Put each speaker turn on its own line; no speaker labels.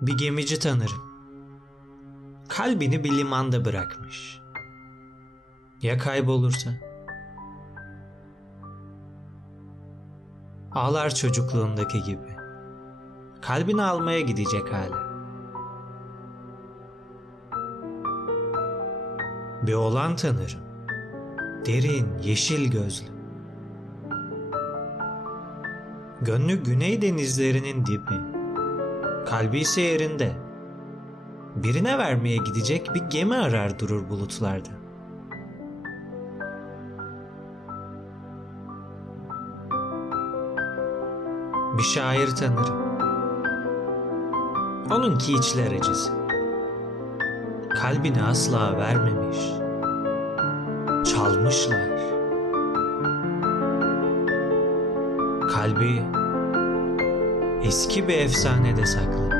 Bir gemici tanırım. Kalbini bir limanda bırakmış. Ya kaybolursa? Ağlar çocukluğundaki gibi. Kalbini almaya gidecek hali. Bir oğlan tanırım. Derin, yeşil gözlü. Gönlü güney denizlerinin dibi. Kalbi ise yerinde. Birine vermeye gidecek bir gemi arar durur bulutlarda. Bir şair tanırım. Onunki içler acısı. Kalbini asla vermemiş. Çalmışlar. Kalbi eski bir efsanede saklı.